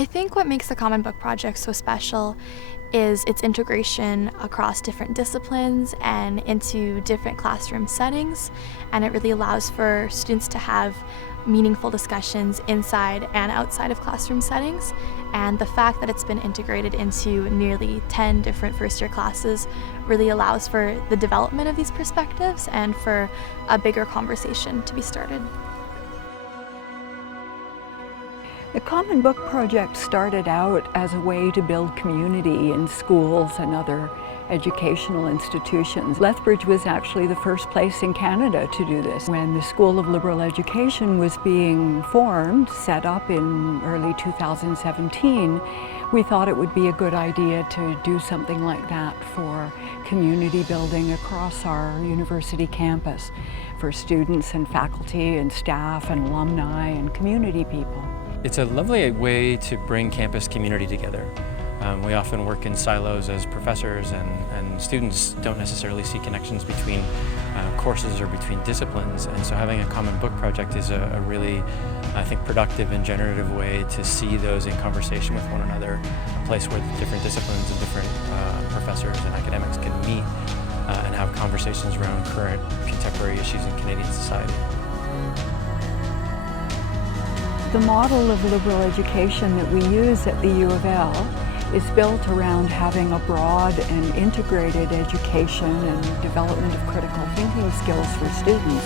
I think what makes the Common Book Project so special is its integration across different disciplines and into different classroom settings, and it really allows for students to have meaningful discussions inside and outside of classroom settings. And the fact that it's been integrated into nearly 10 different first-year classes really allows for the development of these perspectives and for a bigger conversation to be started. The Common Book Project started out as a way to build community in schools and other educational institutions. Lethbridge was actually the first place in Canada to do this. When the School of Liberal Education was being formed, set up in early 2017, we thought it would be a good idea to do something like that for community building across our university campus for students and faculty and staff and alumni and community people. It's a lovely way to bring campus community together. We often work in silos as professors, and students don't necessarily see connections between courses or between disciplines, and so having a Common Book Project is a really, I think, productive and generative way to see those in conversation with one another, a place where different disciplines and different professors and academics can meet and have conversations around current contemporary issues in Canadian society. The model of liberal education that we use at the U of L is built around having a broad and integrated education and development of critical thinking skills for students.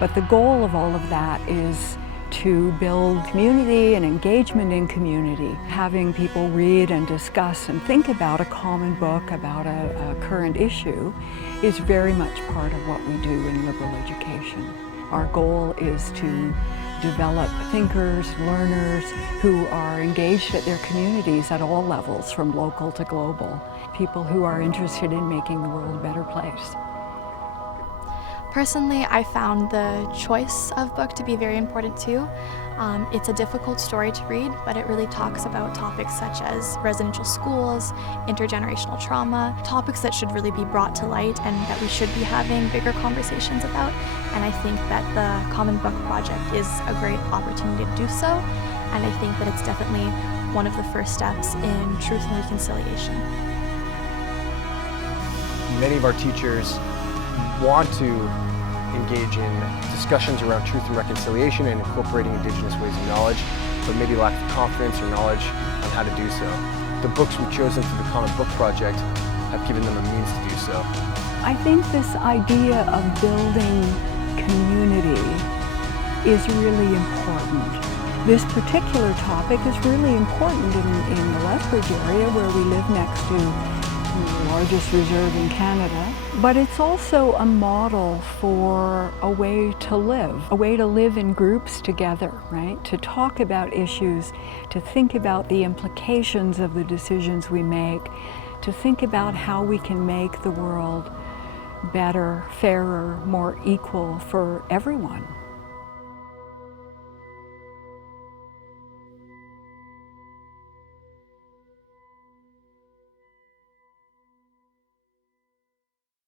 But the goal of all of that is to build community and engagement in community. Having people read and discuss and think about a common book, about a current issue, is very much part of what we do in liberal education. Our goal is to develop thinkers, learners who are engaged at their communities at all levels, from local to global. People who are interested in making the world a better place. Personally, I found the choice of book to be very important too. It's a difficult story to read, but it really talks about topics such as residential schools, intergenerational trauma, topics that should really be brought to light and that we should be having bigger conversations about. And I think that the Common Book Project is a great opportunity to do so, and I think that it's definitely one of the first steps in truth and reconciliation. Many of our teachers want to engage in discussions around truth and reconciliation and incorporating Indigenous ways of knowledge, but maybe lack the confidence or knowledge on how to do so. The books we've chosen for the Common Book Project have given them a means to do so. I think this idea of building community is really important. This particular topic is really important in the Lethbridge area, where we live next to the largest reserve in Canada, but it's also a model for a way to live in groups together, right? To talk about issues, to think about the implications of the decisions we make, to think about how we can make the world better, fairer, more equal for everyone.